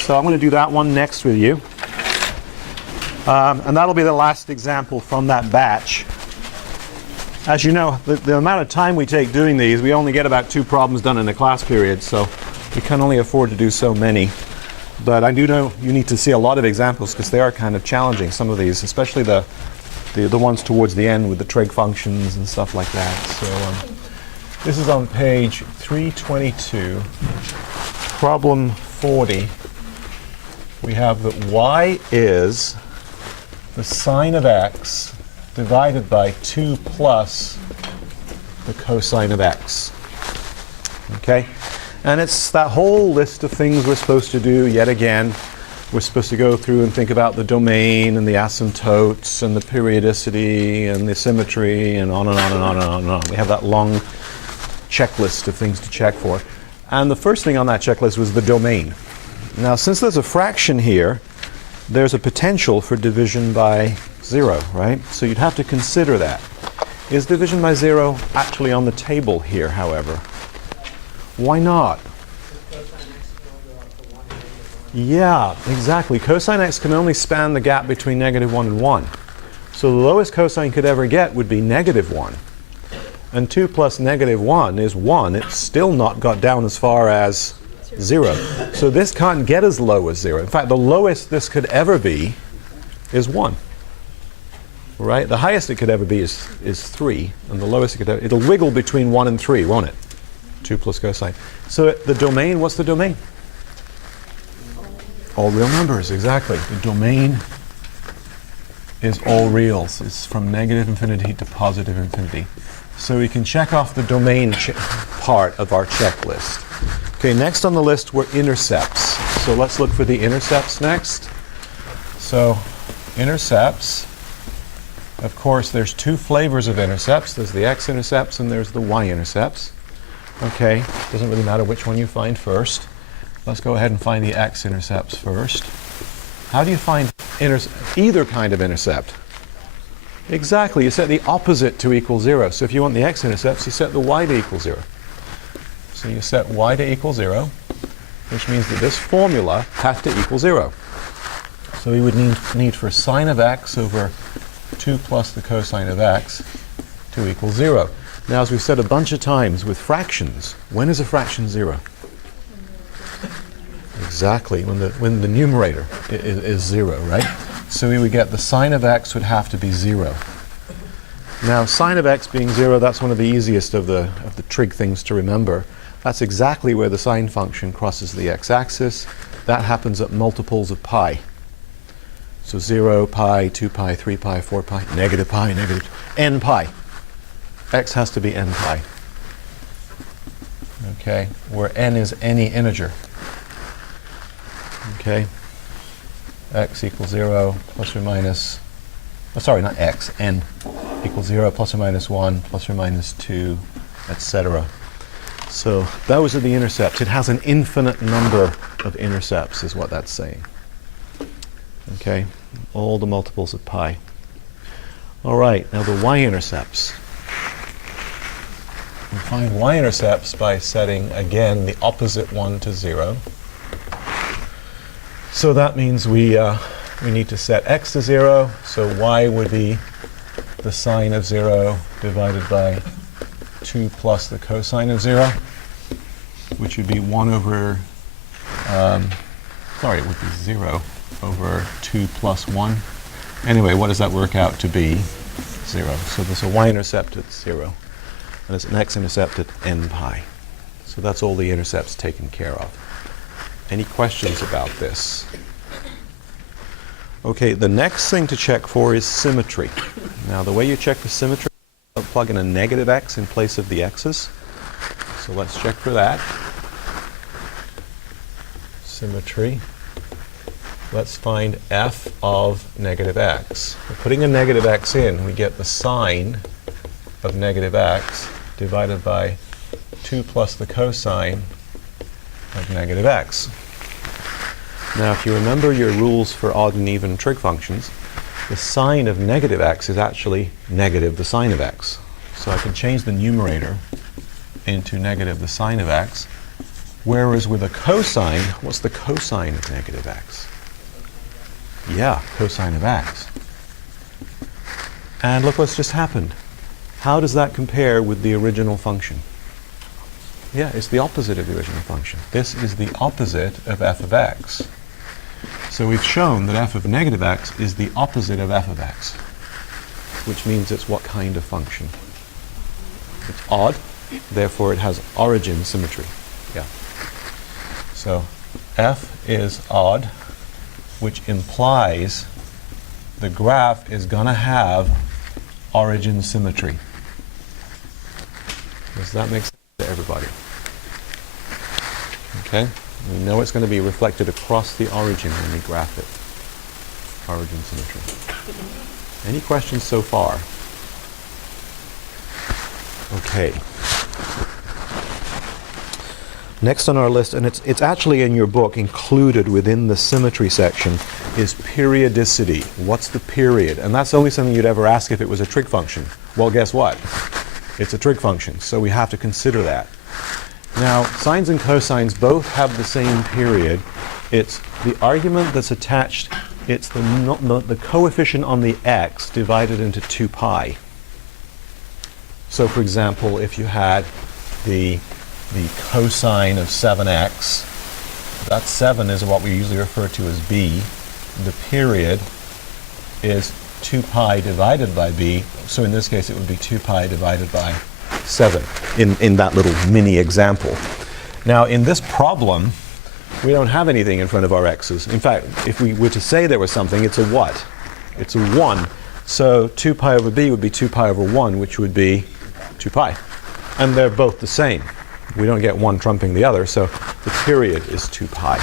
So I'm going to do that one next with you. And that'll be the last example from that batch. As you know, the amount of time we take doing these, we only get about 2 problems done in a class period, so we can only afford to do so many. But I do know you need to see a lot of examples because they are kind of challenging, some of these, especially the ones towards the end with the trig functions and stuff like that. So this is on page 322, problem 40. We have that y is the sine of x divided by 2 plus the cosine of x. Okay? And it's that whole list of things we're supposed to do yet again. We're supposed to go through and think about the domain and the asymptotes and the periodicity and the symmetry and on and on and on and on and on. We have that long checklist of things to check for. And the first thing on that checklist was the domain. Now, since there's a fraction here, there's a potential for division by 0, right? So you'd have to consider that. Is division by 0 actually on the table here, however? Why not? Yeah, exactly. Cosine x can only span the gap between -1 and 1. So the lowest cosine could ever get would be -1. And 2 plus -1 is 1. It's still not got down as far as 0. So this can't get as low as 0. In fact, the lowest this could ever be is 1. Right? The highest it could ever be is 3. And the lowest it could ever... It'll wiggle between 1 and 3, won't it? 2 plus cosine. So the domain, what's the domain? All real numbers, exactly. The domain is all reals. It's from -infinity to +infinity. So we can check off the domain part of our checklist. Okay, next on the list were intercepts. So let's look for the intercepts next. So intercepts, of course, there's 2 flavors of intercepts. There's the x-intercepts and there's the y-intercepts. Okay, doesn't really matter which one you find first. Let's go ahead and find the x-intercepts first. How do you find either kind of intercept? Exactly, you set the opposite to equal 0. So if you want the x-intercepts, you set the y to equal 0. So you set y to equal 0, which means that this formula has to equal 0. So we would need for sine of x over 2 plus the cosine of x to equal 0. Now, as we've said a bunch of times with fractions, when is a fraction 0? Exactly, when the numerator is 0, right? So we would get the sine of x would have to be 0. Now, sine of x being 0, that's one of the easiest of the trig things to remember. That's exactly where the sine function crosses the x-axis. That happens at multiples of pi. So 0, pi, 2 pi, 3 pi, 4 pi, negative pi, negative n pi. X has to be n pi. Okay, where n is any integer. Okay, x equals 0 plus or minus, sorry, not x, n equals 0 plus or minus 1 plus or minus 2, etc. So those are the intercepts. It has an infinite number of intercepts is what that's saying. Okay, all the multiples of pi. All right, now the y-intercepts. We find y-intercepts by setting, again, the opposite one to 0. So that means we need to set x to 0, so y would be the sine of 0 divided by 2 plus the cosine of 0, which would be 1 over, it would be 0 over 2 plus 1. Anyway, what does that work out to be? 0. So there's a y-intercept at 0, and there's an x-intercept at n pi. So that's all the intercepts taken care of. Any questions about this? Okay, the next thing to check for is symmetry. Now, the way you check for symmetry, plug in a negative x in place of the x's. So let's check for that. Symmetry. Let's find f of negative x. We're putting a negative x in, we get the sine of negative x divided by 2 plus the cosine of negative x. Now, if you remember your rules for odd and even trig functions, the sine of negative x is actually negative the sine of x. So I can change the numerator into negative the sine of x, Whereas with a cosine, what's the cosine of negative x? Yeah, cosine of x. And look what's just happened. How does that compare with the original function? Yeah, it's the opposite of the original function. This is the opposite of f of x. So we've shown that f of negative x is the opposite of f of x, which means it's what kind of function? It's odd, therefore it has origin symmetry. Yeah. So f is odd, which implies the graph is going to have origin symmetry. Does that make sense to everybody? Okay? We know it's going to be reflected across the origin when we graph it. Origin symmetry. Any questions so far? Okay. Next on our list, and it's actually in your book, included within the symmetry section, is periodicity. What's the period? And that's only something you'd ever ask if it was a trig function. Well, guess what? It's a trig function, so we have to consider that. Now, sines and cosines both have the same period. It's the argument that's attached, it's the coefficient on the x divided into 2 pi. So, for example, if you had the cosine of 7x, that 7 is what we usually refer to as b. The period is 2 pi divided by b, so in this case it would be 2 pi divided by 7 in that little mini example. Now in this problem, we don't have anything in front of our x's. In fact, if we were to say there was something, it's a what? It's a 1. So 2 pi over b would be 2 pi over 1, which would be 2 pi. And they're both the same. We don't get one trumping the other, so the period is 2 pi.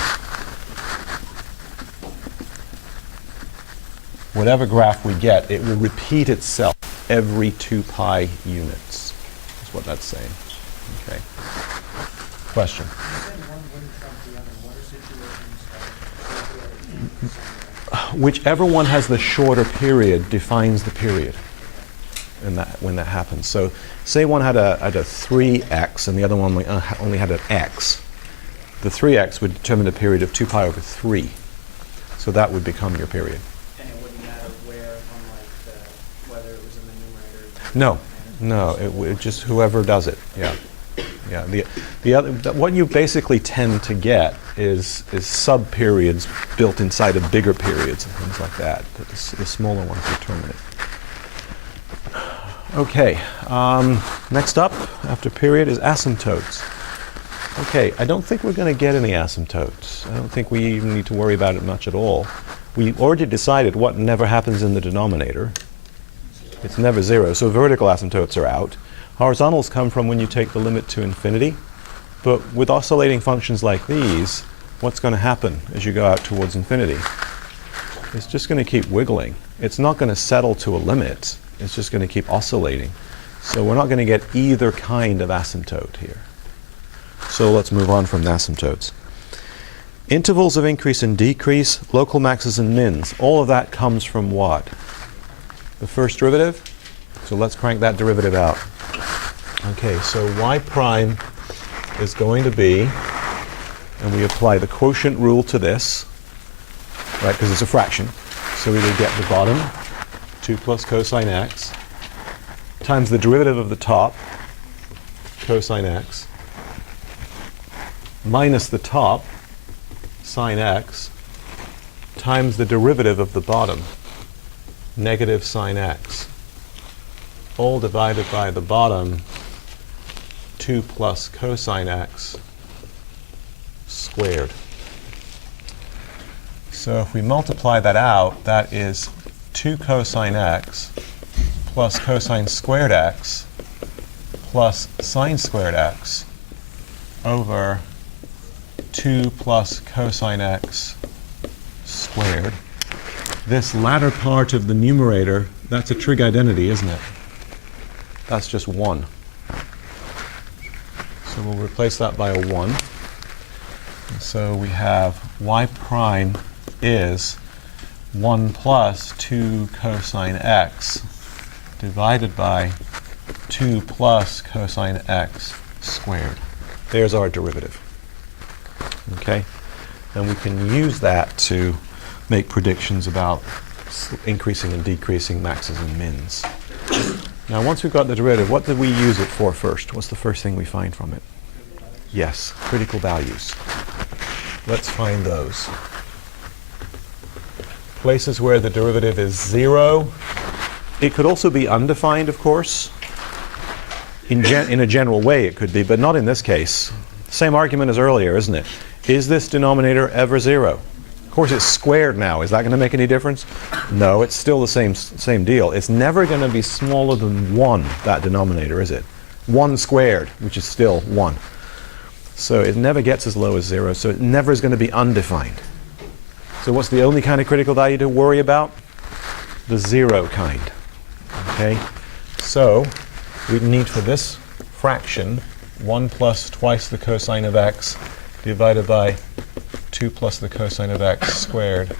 Whatever graph we get, it will repeat itself every 2 pi units. That's what that's saying. Okay. Question? Whichever one has the shorter period defines the period when that happens. So say one had a 3x and the other one only had an x. The 3x would determine a period of 2 pi over 3. So that would become your period. And it wouldn't matter where, whether it was in the numerator? No, it would just whoever does it. Yeah. Yeah. The other what you basically tend to get is sub-periods built inside of bigger periods and things like that. The smaller ones determine it. Okay, next up after period is asymptotes. Okay, I don't think we're going to get any asymptotes. I don't think we even need to worry about it much at all. We already decided what never happens in the denominator. It's never 0, so vertical asymptotes are out. Horizontals come from when you take the limit to infinity. But with oscillating functions like these, what's going to happen as you go out towards infinity? It's just going to keep wiggling. It's not going to settle to a limit. It's just going to keep oscillating. So we're not going to get either kind of asymptote here. So let's move on from the asymptotes. Intervals of increase and decrease, local maxes and mins, all of that comes from what? The first derivative? So let's crank that derivative out. Okay, so y prime is going to be, and we apply the quotient rule to this, right, because it's a fraction. So we would get the bottom, 2 plus cosine x, times the derivative of the top, cosine x, minus the top, sine x, times the derivative of the bottom, negative sine x, all divided by the bottom, 2 plus cosine x squared. So if we multiply that out, that is 2 cosine x plus cosine squared x plus sine squared x over 2 plus cosine x squared. This latter part of the numerator, that's a trig identity, isn't it? That's just 1. So we'll replace that by a 1. So we have y prime is 1 plus 2 cosine x divided by 2 plus cosine x squared. There's our derivative. Okay? And we can use that to make predictions about increasing and decreasing maxes and mins. Now, once we've got the derivative, what did we use it for first? What's the first thing we find from it? Yes, critical values. Let's find those. Places where the derivative is 0. It could also be undefined, of course. In a general way, it could be, but not in this case. Same argument as earlier, isn't it? Is this denominator ever 0? Of course, it's squared now. Is that going to make any difference? No, it's still the same deal. It's never going to be smaller than 1, that denominator, is it? 1 squared, which is still 1. So it never gets as low as 0, so it never is going to be undefined. So what's the only kind of critical value to worry about? The 0 kind. Okay? So we need for this fraction 1 plus twice the cosine of x divided by 2 plus the cosine of x squared.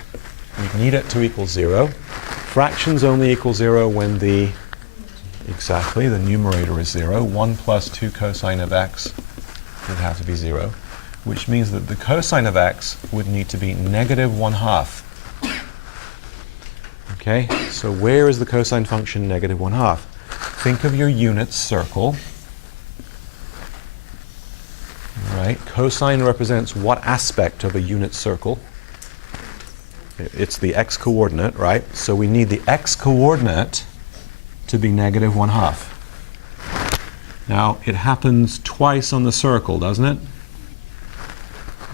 We need it to equal 0. Fractions only equal 0 when the numerator is 0. 1 plus 2 cosine of x would have to be 0, which means that the cosine of x would need to be negative 1/2. Okay, so where is the cosine function negative 1/2? Think of your unit circle. Right, cosine represents what aspect of a unit circle? It's the x-coordinate, right? So we need the x-coordinate to be negative 1/2. Now, it happens twice on the circle, doesn't it?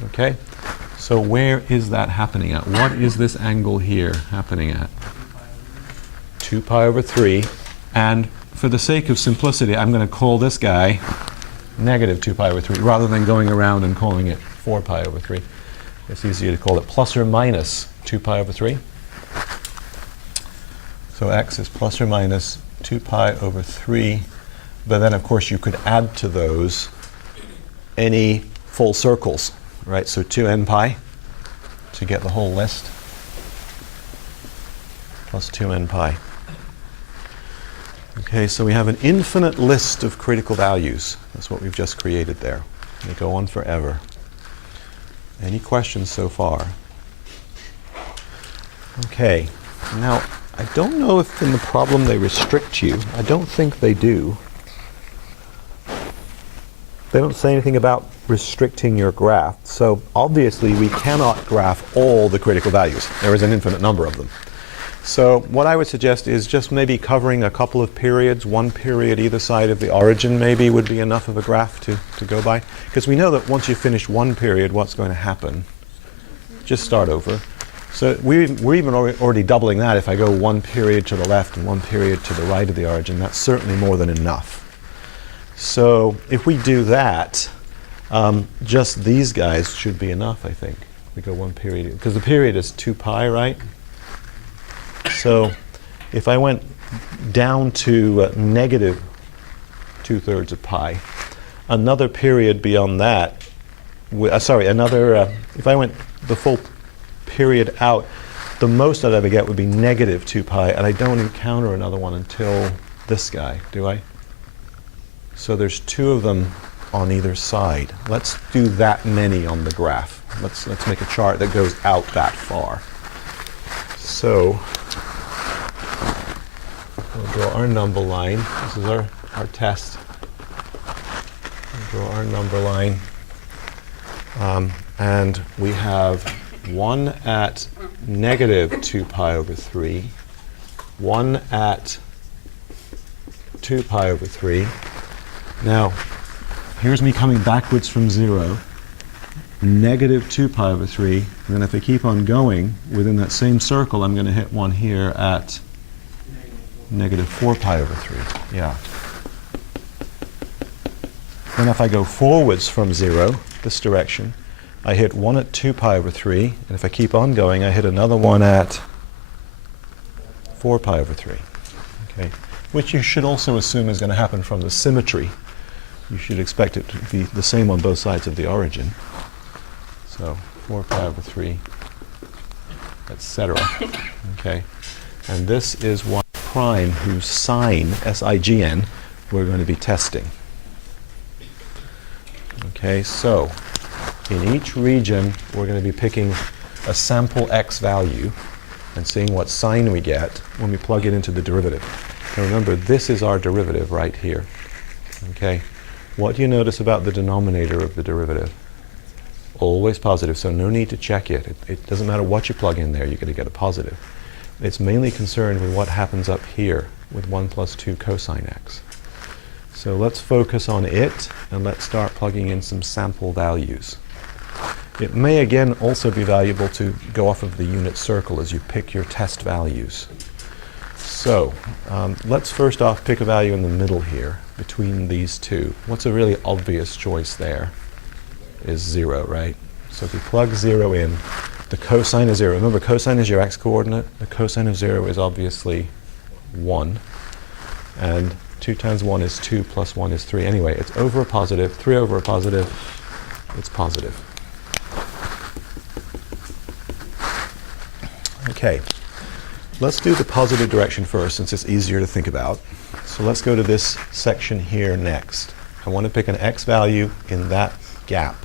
Okay, so where is that happening at? What is this angle here happening at? 2 pi over 3. And for the sake of simplicity, I'm going to call this guy negative 2 pi over 3, rather than going around and calling it 4 pi over 3. It's easier to call it plus or minus 2 pi over 3. So x is plus or minus 2 pi over 3. But then, of course, you could add to those any full circles, right? So 2n pi to get the whole list, plus 2n pi. Okay, so we have an infinite list of critical values. That's what we've just created there. They go on forever. Any questions so far? Okay, now I don't know if in the problem they restrict you. I don't think they do. They don't say anything about restricting your graph. So obviously we cannot graph all the critical values. There is an infinite number of them. So what I would suggest is just maybe covering a couple of periods, one period either side of the origin maybe would be enough of a graph to go by. Because we know that once you finish one period, what's going to happen? Just start over. So we're even already doubling that. If I go one period to the left and one period to the right of the origin, that's certainly more than enough. So if we do that, just these guys should be enough, I think. We go one period, because the period is 2 pi, right? So if I went down to negative 2/3 of pi, another period beyond that, if I went the full period out, the most I'd ever get would be negative 2 pi, and I don't encounter another one until this guy, do I? So there's 2 of them on either side. Let's do that many on the graph. Let's make a chart that goes out that far. So we'll draw our number line. This is our test. We'll draw our number line. And we have one at negative 2 pi over 3, one at 2 pi over 3. Now, here's me coming backwards from 0, negative 2 pi over 3, and then if I keep on going within that same circle, I'm going to hit one here at negative 4 pi over 3. Yeah. Then if I go forwards from 0, this direction, I hit one at 2 pi over 3, and if I keep on going, I hit another one at 4 pi over 3. Okay, which you should also assume is going to happen from the symmetry. You should expect it to be the same on both sides of the origin. So 4 pi over 3, etc. Okay, and this is y prime whose sign, S-I-G-N, we're going to be testing. Okay, so In each region, we're going to be picking a sample x value and seeing what sign we get when we plug it into the derivative. Now remember, this is our derivative right here. Okay? What do you notice about the denominator of the derivative? Always positive, so no need to check it. It doesn't matter what you plug in there, you're going to get a positive. It's mainly concerned with what happens up here with 1 plus 2 cosine x. So let's focus on it, and let's start plugging in some sample values. It may again also be valuable to go off of the unit circle as you pick your test values. So let's first off pick a value in the middle here between these two. What's a really obvious choice there is 0, right? So if you plug 0 in, the cosine of 0, remember cosine is your x-coordinate, the cosine of 0 is obviously 1, and 2 times 1 is 2 plus 1 is 3. Anyway, it's over a positive, 3 over a positive, it's positive. Okay, let's do the positive direction first since it's easier to think about. So let's go to this section here next. I want to pick an x value in that gap.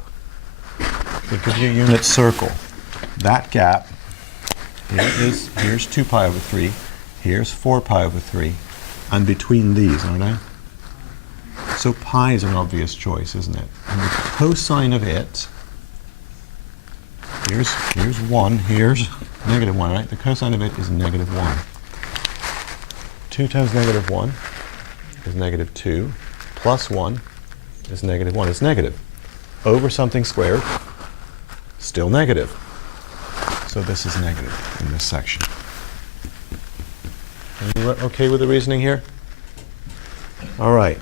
Think of your unit circle. That gap, here's 2 pi over 3, here's 4 pi over 3. I'm between these, aren't I? So pi is an obvious choice, isn't it? And the cosine of it, here's 1, here's negative 1, right? The cosine of it is negative 1. 2 times negative 1 is negative 2, plus 1 is negative 1. It's negative. Over something squared, still negative. So this is negative in this section. Are you okay with the reasoning here? All right.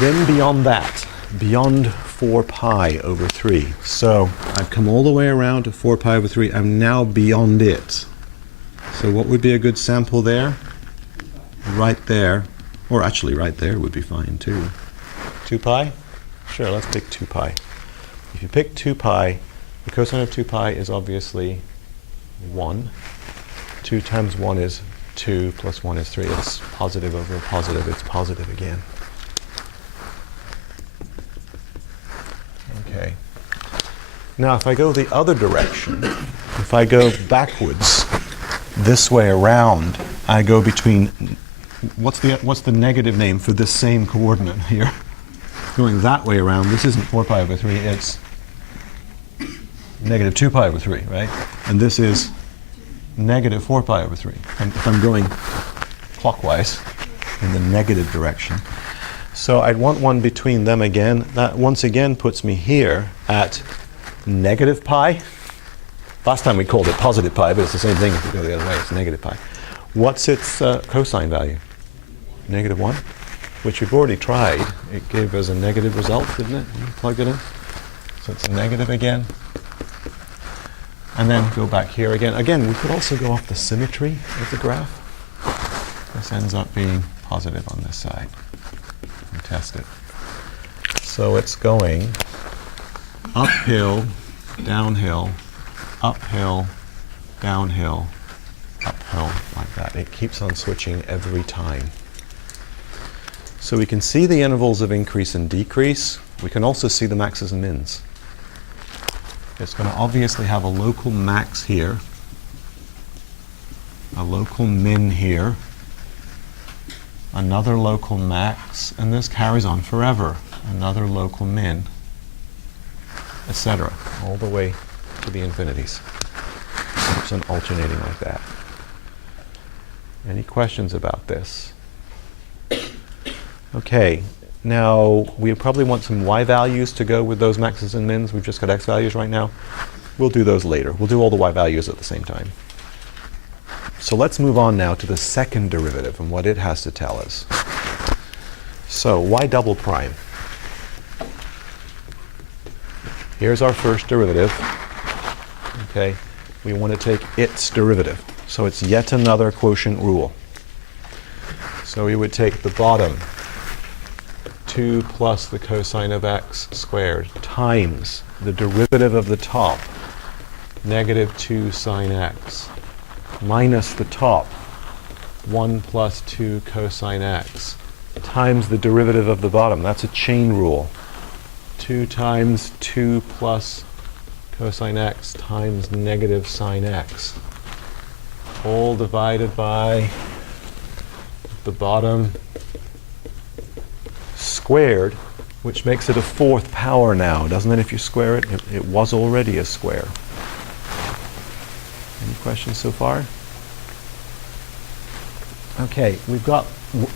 Then beyond that, beyond 4 pi over 3. So I've come all the way around to 4 pi over 3. I'm now beyond it. So what would be a good sample there? Right there. Or actually right there would be fine too. 2 pi? Sure, let's pick 2 pi. If you pick 2 pi, the cosine of 2 pi is obviously 1. 2 times 1 is 2, plus 1 is 3. It's positive over positive. It's positive again. Okay. Now, if I go the other direction, if I go backwards, this way around, I go between, what's the negative name for this same coordinate here? Going that way around, this isn't 4 pi over 3, it's negative 2 pi over 3, right? And this is negative 4 pi over 3. And if I'm going clockwise in the negative direction. So I'd want one between them again. That once again puts me here at negative pi. Last time we called it positive pi, but it's the same thing if we go the other way. It's negative pi. What's its cosine value? Negative 1, which we've already tried. It gave us a negative result, didn't it? You plugged it in. So it's negative again. And then go back here again. Again, we could also go off the symmetry of the graph. This ends up being positive on this side. And test it. So it's going uphill, downhill, uphill, downhill, uphill, like that. It keeps on switching every time. So we can see the intervals of increase and decrease. We can also see the maxes and mins. It's going to obviously have a local max here, a local min here, another local max, and this carries on forever. Another local min, etc., all the way to the infinities. Keeps on alternating like that. Any questions about this? Okay, now we probably want some y values to go with those maxes and mins. We've just got x values right now. We'll do those later. We'll do all the y values at the same time. So let's move on now to the second derivative and what it has to tell us. So y double prime. Here's our first derivative. Okay, we want to take its derivative. So it's yet another quotient rule. So we would take the bottom, 2 plus the cosine of x squared, times the derivative of the top, negative 2 sine x, minus the top, 1 plus 2 cosine x, times the derivative of the bottom. That's a chain rule. 2 times 2 plus cosine x times negative sine x, all divided by the bottom squared, which makes it a 4th power now, doesn't it? If you square it, it was already a square. Any questions so far? Okay, we've got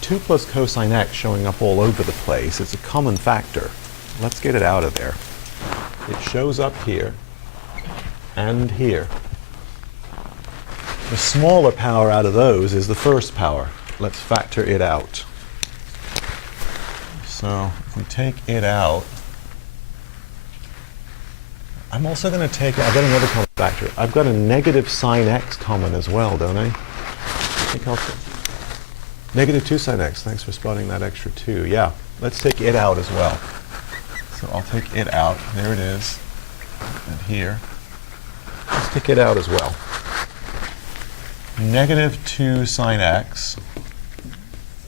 2 plus cosine x showing up all over the place. It's a common factor. Let's get it out of there. It shows up here and here. The smaller power out of those is the first power. Let's factor it out. So if we take it out, I'm also going to take, I've got another common factor. I've got a negative sine x common as well, don't I? I think I'll negative 2 sine x. Thanks for spotting that extra 2. Yeah, let's take it out as well. So I'll take it out. There it is. And here. Let's take it out as well. Negative 2 sine x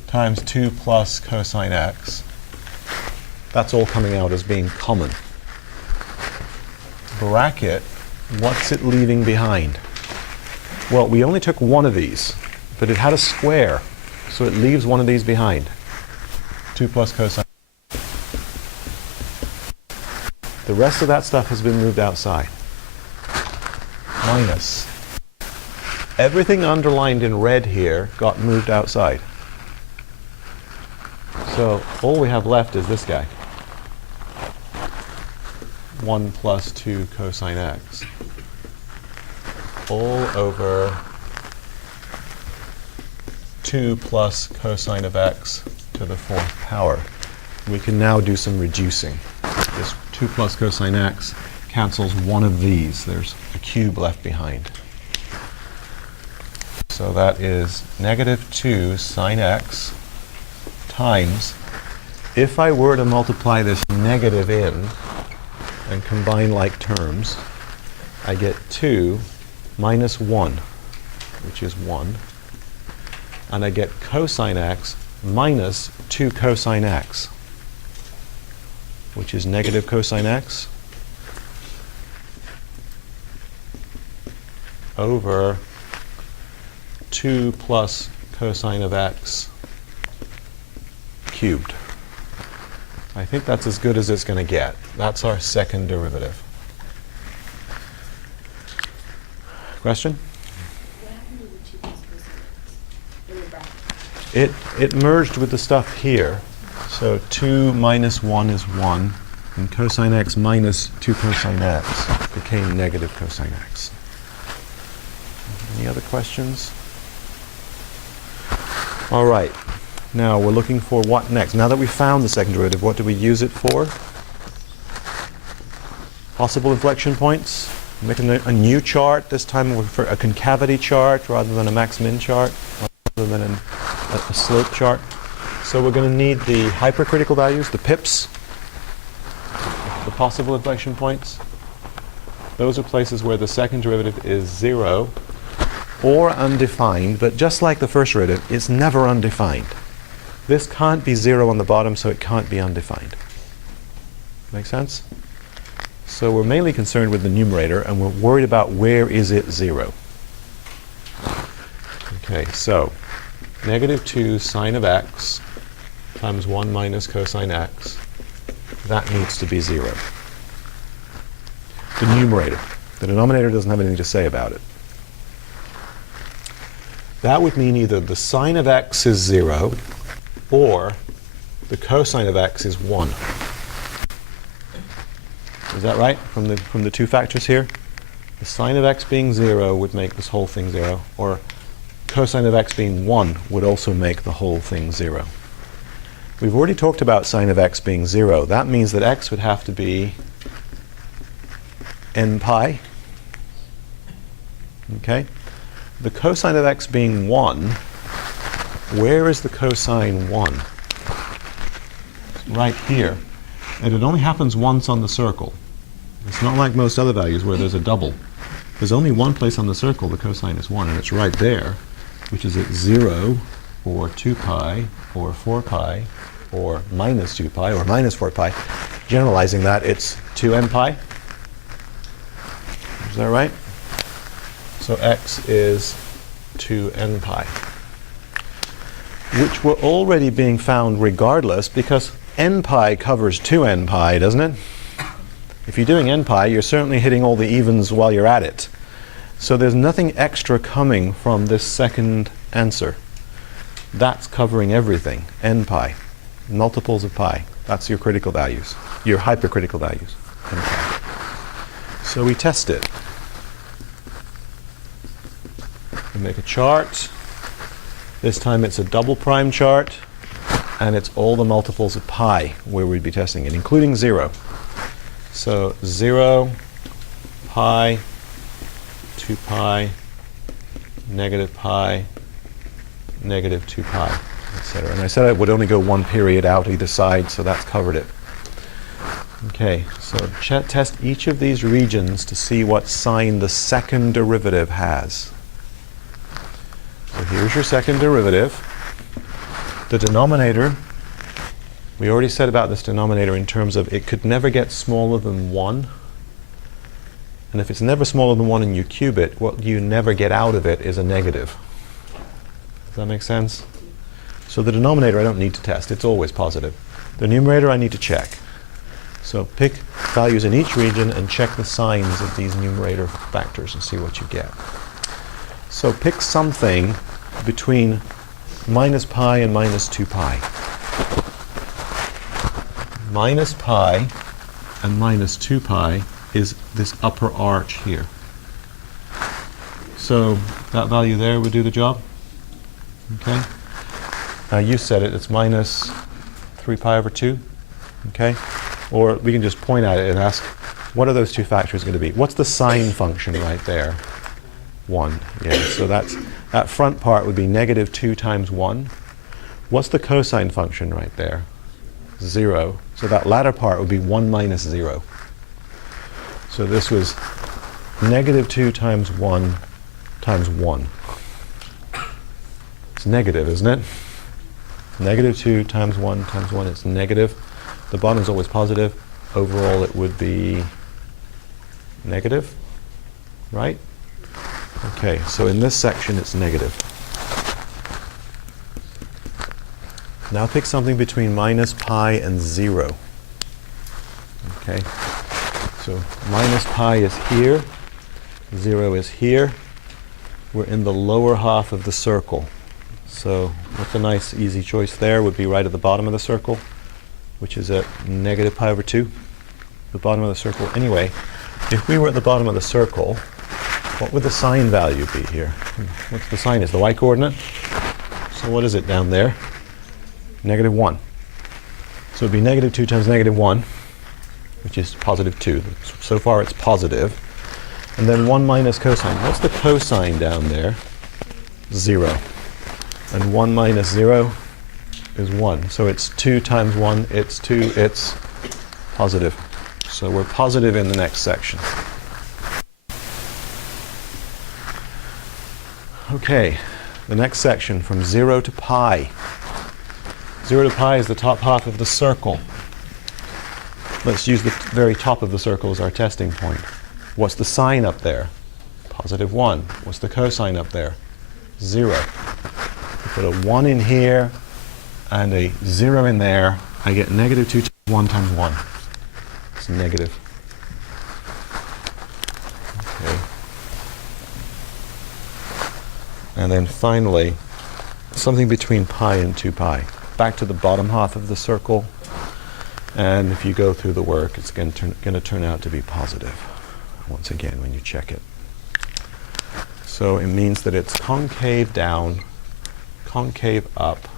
times 2 plus cosine x. That's all coming out as being common. Bracket, what's it leaving behind? Well, we only took one of these, but it had a square, so it leaves one of these behind. 2 plus cosine. The rest of that stuff has been moved outside. Minus. Everything underlined in red here got moved outside. So all we have left is this guy. 1 plus 2 cosine x. All over 2 plus cosine of x to the 4th power. We can now do some reducing. This 2 plus cosine x cancels one of these. There's a cube left behind. So that is negative 2 sine x times, if I were to multiply this negative in and combine like terms, I get 2 minus 1, which is 1, and I get cosine x minus 2 cosine x, which is negative cosine x over 2 plus cosine of x cubed. I think that's as good as it's going to get. That's our second derivative. Question? What happened to the 2 plus cosine x in the bracket? It merged with the stuff here. So 2 minus 1 is 1, and cosine x minus 2 cosine x became negative cosine x. Any other questions? All right. Now we're looking for what next? Now that we've found the second derivative, what do we use it for? Possible inflection points. Make a new chart, this time for a concavity chart rather than a max-min chart, rather than a slope chart. So we're going to need the hypercritical values, the pips, the possible inflection points. Those are places where the second derivative is 0 or undefined, but just like the first derivative, it's never undefined. This can't be 0 on the bottom, so it can't be undefined. Make sense? So we're mainly concerned with the numerator, and we're worried about where is it 0. Okay, so negative 2 sine of x times 1 minus cosine x. That needs to be 0. The numerator. The denominator doesn't have anything to say about it. That would mean either the sine of x is 0 or the cosine of x is 1. Is that right? From the two factors here? The sine of x being 0 would make this whole thing 0, or cosine of x being 1 would also make the whole thing 0. We've already talked about sine of x being 0. That means that x would have to be n pi. Okay? The cosine of x being 1, where is the cosine 1? Right here. And it only happens once on the circle. It's not like most other values where there's a double. There's only one place on the circle the cosine is 1, and it's right there, which is at 0, or 2 pi, or 4 pi, or minus 2 pi, or minus 4 pi. generalizing that, it's 2n pi. Is that right? So x is 2n pi, which were already being found regardless, because n pi covers 2n pi, doesn't it? If you're doing n pi, you're certainly hitting all the evens while you're at it. So there's nothing extra coming from this second answer. That's covering everything, n pi, multiples of pi. That's your critical values, your hypercritical values, n pi. So we test it. We make a chart. This time it's a double prime chart, and it's all the multiples of pi where we'd be testing it, including 0. So 0, pi, 2 pi, negative pi, negative 2 pi, etc. And I said I would only go one period out either side, so that's covered it. Okay, so test each of these regions to see what sign the second derivative has. So here's your second derivative. The denominator, we already said about this denominator in terms of it could never get smaller than 1. And if it's never smaller than 1 and you cube it, what you never get out of it is a negative. Does that make sense? So the denominator I don't need to test. It's always positive. The numerator I need to check. So pick values in each region and check the signs of these numerator factors and see what you get. So pick something between minus pi and minus 2 pi. Minus pi and minus 2 pi is this upper arch here. So that value there would do the job. Okay. Now you said it, it's minus 3 pi over 2. Okay. Or we can just point at it and ask, what are those two factors going to be? What's the sine function right there? 1. Yeah, so that front part would be negative 2 times 1. What's the cosine function right there? 0. So that latter part would be 1 minus 0. So this was negative 2 times 1 times 1. It's negative, isn't it? Negative 2 times 1 times 1 is negative. The bottom is always positive. Overall, it would be negative, right? Okay, so in this section, it's negative. Now pick something between minus pi and 0. Okay, so minus pi is here, 0 is here. We're in the lower half of the circle. So what's a nice easy choice there would be right at the bottom of the circle, which is at negative pi over 2, the bottom of the circle. Anyway, if we were at the bottom of the circle, what would the sine value be here? What's the sine? Is the y-coordinate? So what is it down there? Negative 1. So it would be negative 2 times negative 1, which is positive 2. So far it's positive. And then 1 minus cosine. What's the cosine down there? 0. And 1 minus 0 is 1. So it's 2 times 1, it's 2, it's positive. So we're positive in the next section. Okay, the next section from 0 to pi. 0 to pi is the top half of the circle. Let's use the very top of the circle as our testing point. What's the sine up there? Positive 1. What's the cosine up there? 0. Put a 1 in here and a 0 in there. I get negative 2 times 1 times 1. It's negative. Okay. And then finally, something between pi and 2 pi. Back to the bottom half of the circle. And if you go through the work, it's going to turn out to be positive, once again, when you check it. So it means that it's concave down, concave up,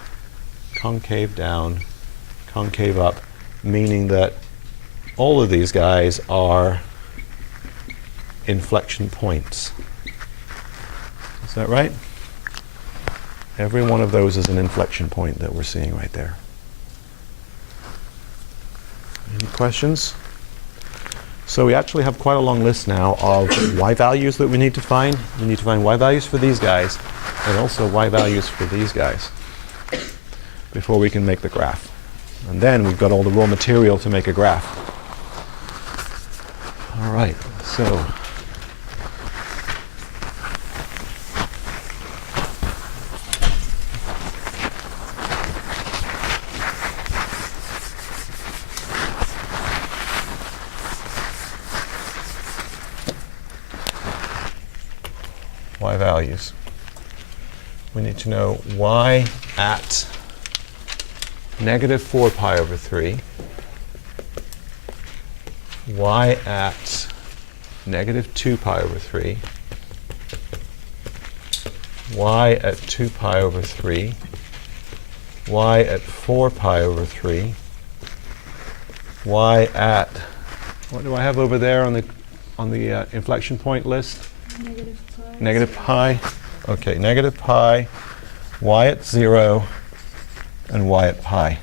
concave down, concave up, meaning that all of these guys are inflection points. Is that right? Every one of those is an inflection point that we're seeing right there. Any questions? So we actually have quite a long list now of y values that we need to find. We need to find y values for these guys and also y values for these guys before we can make the graph. And then we've got all the raw material to make a graph. All right, so y values. We need to know y at negative 4 pi over 3, y at negative 2 pi over 3, y at 2 pi over 3, y at 4 pi over 3, y at, what do I have over there on the inflection point list? Negative pi. Negative pi. Okay, negative pi, y at 0, and y at pi.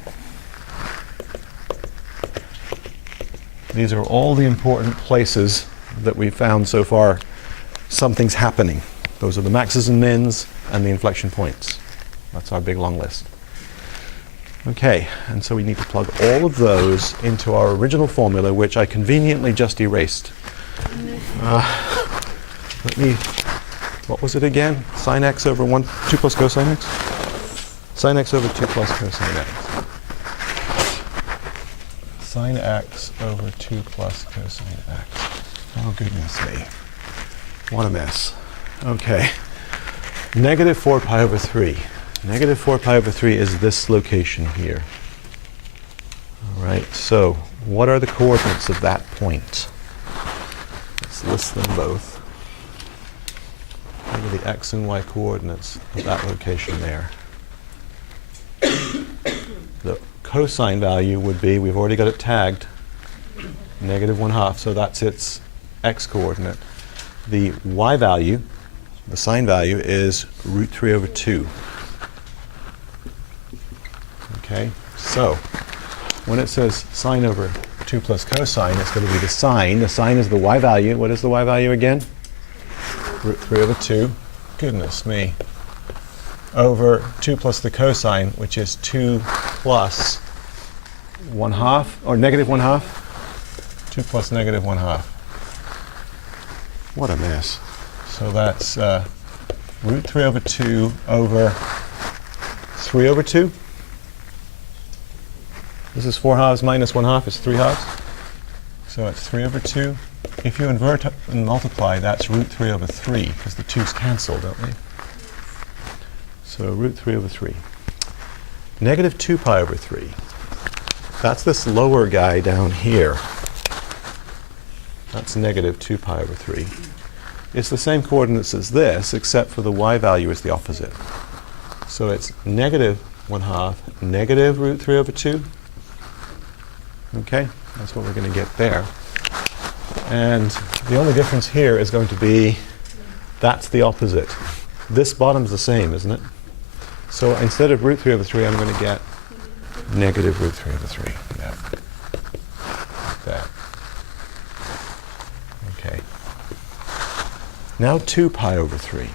These are all the important places that we've found so far something's happening. Those are the maxes and mins and the inflection points. That's our big long list. Okay, and so we need to plug all of those into our original formula, which I conveniently just erased. Let me, what was it again? Sine x over 2 plus cosine x? Sine x over 2 plus cosine x. Sine x over 2 plus cosine x. Oh, goodness me. What a mess. Okay. Negative 4 pi over 3. Negative 4 pi over 3 is this location here. All right, so what are the coordinates of that point? Let's list them both. What are the x and y coordinates of that location there? The cosine value would be, we've already got it tagged, negative 1/2, so that's its x coordinate. The y value, the sine value, is root 3 over 2. Okay, so when it says sine over 2 plus cosine, it's going to be the sine. The sine is the y value. What is the y value again? Root 3 over 2. Goodness me. Over 2 plus the cosine, which is 2 plus 1/2, or negative 1/2. 2 plus negative 1/2. What a mess. So that's root 3 over 2 over 3 over 2. This is 4/2 minus 1/2 is 3/2. So it's 3 over 2. If you invert and multiply, that's root 3 over 3, because the 2's cancel, don't they? So root 3 over 3. Negative 2 pi over 3. That's this lower guy down here. That's negative 2 pi over 3. It's the same coordinates as this, except for the y value is the opposite. So it's negative 1/2, negative root 3 over 2. Okay, that's what we're going to get there. And the only difference here is going to be, that's the opposite. This bottom's the same, isn't it? So instead of root 3 over 3, I'm going to get negative root 3 over 3. Yeah. Like that. Okay. Now 2 pi over 3.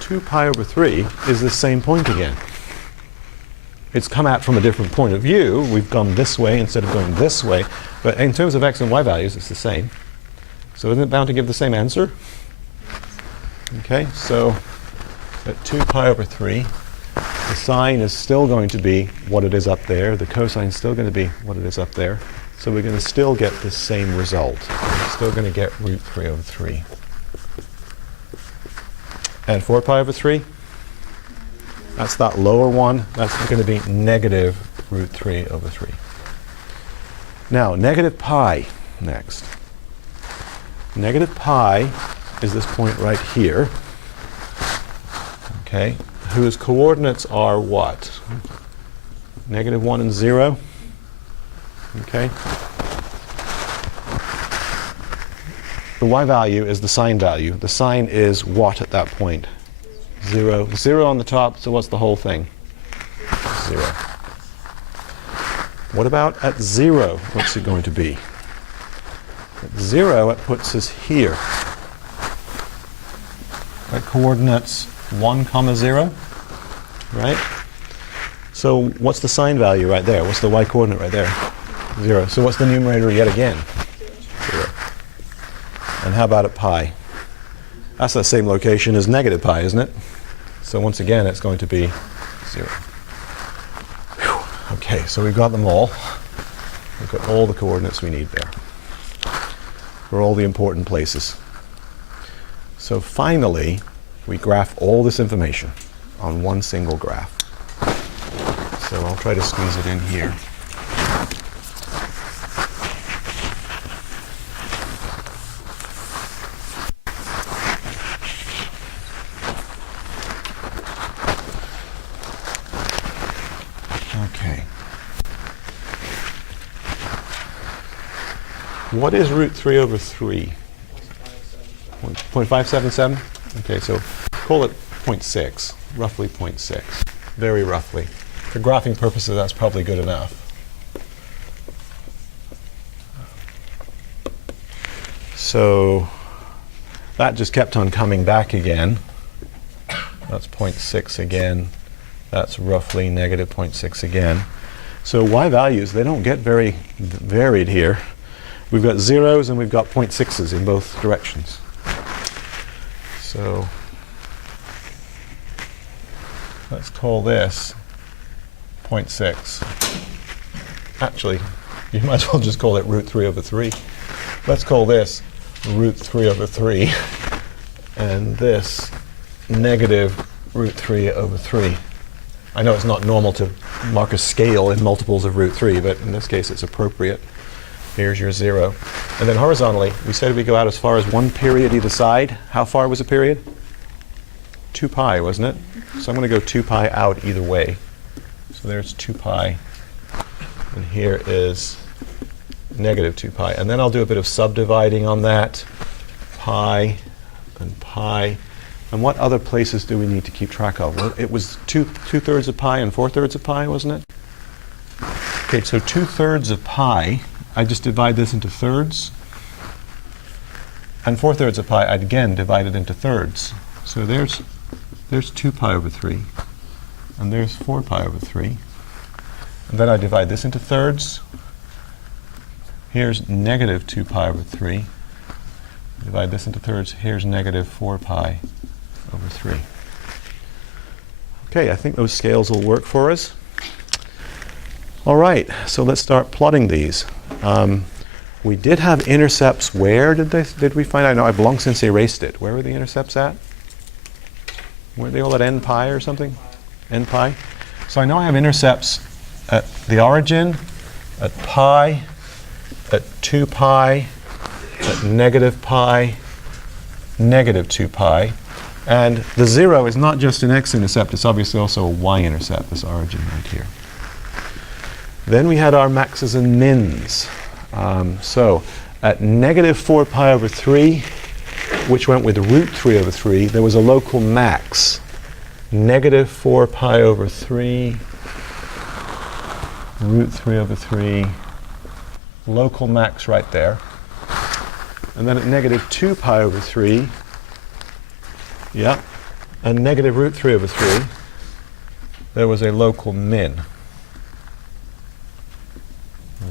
2 pi over 3 is the same point again. It's come out from a different point of view. We've gone this way instead of going this way. But in terms of x and y values, it's the same. So isn't it bound to give the same answer? Okay, so at 2 pi over 3, the sine is still going to be what it is up there. The cosine is still going to be what it is up there. So we're going to still get the same result. We're still going to get root 3 over 3. And 4 pi over 3? That's that lower one. That's going to be negative root 3 over 3. Now, negative pi next. Negative pi is this point right here, okay, whose coordinates are what? Negative 1 and 0, okay? The y value is the sine value. The sine is what at that point? 0. 0 on the top, so what's the whole thing? 0. What about at 0? What's it going to be? At 0, it puts us here. At coordinates 1, 0, right? So what's the sign value right there? What's the y coordinate right there? 0. So what's the numerator yet again? 0. And how about at pi? That's the same location as negative pi, isn't it? So once again, it's going to be 0. Whew. Okay, so we've got them all. We've got all the coordinates we need there for all the important places. So finally, we graph all this information on one single graph. So I'll try to squeeze it in here. Okay. What is root 3 over 3? 0.577? Okay, so call it 0.6, roughly 0.6, very roughly. For graphing purposes, that's probably good enough. So that just kept on coming back again. That's 0.6 again. That's roughly negative 0.6 again. So y values, they don't get very varied here. We've got zeros and we've got 0.6s in both directions. So let's call this 0.6. Actually, you might as well just call it root 3 over 3. Let's call this root 3 over 3, and this negative root 3 over 3. I know it's not normal to mark a scale in multiples of root 3, but in this case it's appropriate. Here's your 0. And then horizontally, we said we go out as far as 1 period either side. How far was a period? 2 pi, wasn't it? So I'm going to go 2 pi out either way. So there's 2 pi. And here is negative 2 pi. And then I'll do a bit of subdividing on that. Pi and pi. And what other places do we need to keep track of? Well, it was 2/3 of pi and 4/3 of pi, wasn't it? Okay, so 2/3 of pi, I just divide this into thirds. And 4/3 of pi, I'd again divide it into thirds. So there's 2 pi over 3. And there's 4 pi over 3. And then I divide this into thirds. Here's negative 2 pi over 3. Divide this into thirds. Here's negative 4 pi over 3. Okay, I think those scales will work for us. All right, so let's start plotting these. We did have intercepts. Where did we find? I know I've long since erased it. Where were the intercepts at? Weren't they all at n pi or something? N pi. So I know I have intercepts at the origin, at pi, at 2 pi, at negative pi, negative 2 pi. And the 0 is not just an x-intercept, it's obviously also a y-intercept, this origin right here. Then we had our maxes and mins. So at negative 4 pi over 3, which went with root 3 over 3, there was a local max. Negative 4 pi over 3, root 3 over 3, local max right there. And then at negative 2 pi over 3, yeah, and negative root 3 over 3, there was a local min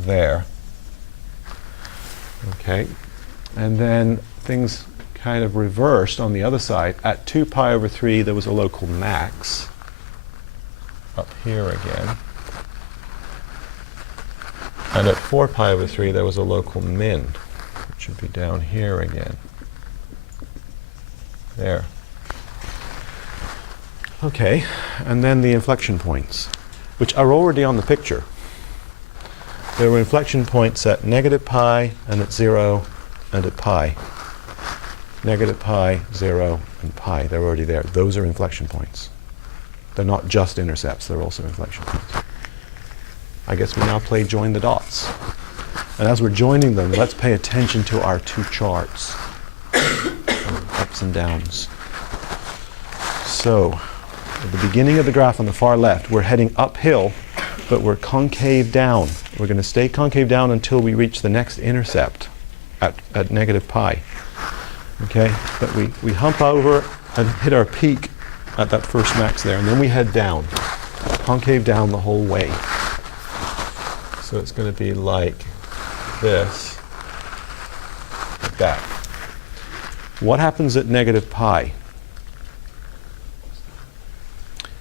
there. Okay, and then things kind of reversed on the other side. At 2 pi over 3, there was a local max up here again. And at 4 pi over 3, there was a local min, which should be down here again. There. Okay, and then the inflection points, which are already on the picture. There were inflection points at negative pi, and at 0, and at pi. Negative pi, 0, and pi. They're already there. Those are inflection points. They're not just intercepts, they're also inflection points. I guess we now play join the dots. And as we're joining them, let's pay attention to our two charts. Ups and downs. So, at the beginning of the graph on the far left, we're heading uphill, but we're concave down. We're going to stay concave down until we reach the next intercept at negative pi. Okay, but we hump over and hit our peak at that first max there, and then we head down. concave down the whole way. So it's going to be like this, like that. What happens at negative pi?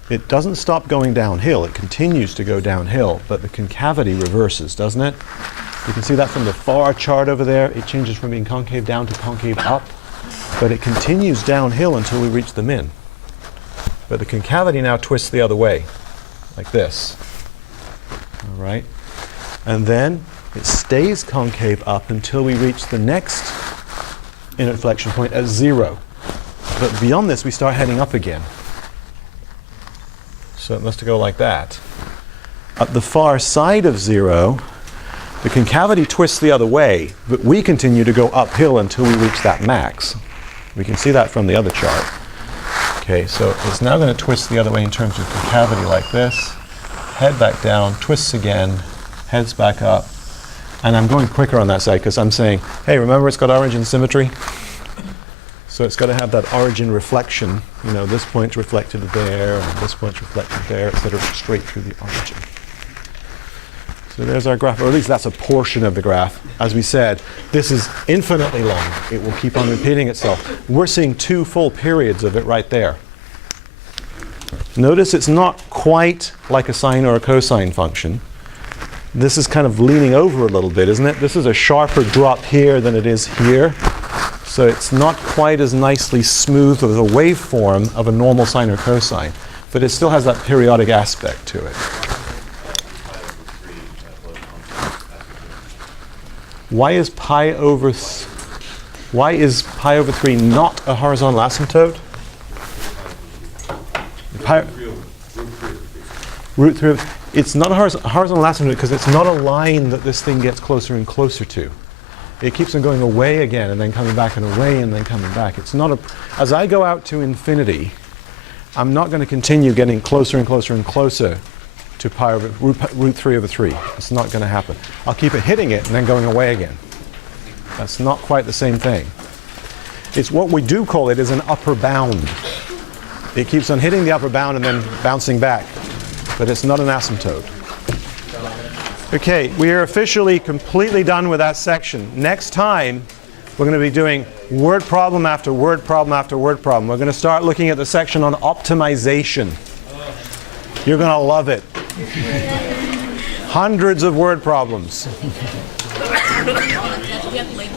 It doesn't stop going downhill. It continues to go downhill, but the concavity reverses, doesn't it? You can see that from the far chart over there. It changes from being concave down to concave up, but it continues downhill until we reach the min. But the concavity now twists the other way, like this. All right? And then it stays concave up until we reach the next inflection point at 0. But beyond this, we start heading up again. So it must go like that. At the far side of 0, the concavity twists the other way, but we continue to go uphill until we reach that max. We can see that from the other chart. Okay, so it's now going to twist the other way in terms of concavity like this, head back down, twists again, heads back up. And I'm going quicker on that side because I'm saying, hey, remember it's got origin symmetry? So it's got to have that origin reflection. You know, this point's reflected there, and this point's reflected there, etc., straight through the origin. So there's our graph, or at least that's a portion of the graph. As we said, this is infinitely long. It will keep on repeating itself. We're seeing 2 full periods of it right there. Notice it's not quite like a sine or a cosine function. This is kind of leaning over a little bit, isn't it? This is a sharper drop here than it is here. So it's not quite as nicely smooth as a waveform of a normal sine or cosine, but it still has that periodic aspect to it. Why is pi over 3 not a horizontal asymptote? Root 3. It's not a horizontal asymptote because it's not a line that this thing gets closer and closer to. It keeps on going away again and then coming back and away and then coming back. It's not a. As I go out to infinity, I'm not going to continue getting closer and closer and closer to pi over root 3 over 3. It's not going to happen. I'll keep it hitting it and then going away again. That's not quite the same thing. It's what we do call it is an upper bound. It keeps on hitting the upper bound and then bouncing back. But it's not an asymptote. Okay, we are officially completely done with that section. Next time, we're going to be doing word problem after word problem after word problem. We're going to start looking at the section on optimization. You're going to love it. Hundreds of word problems. We have to like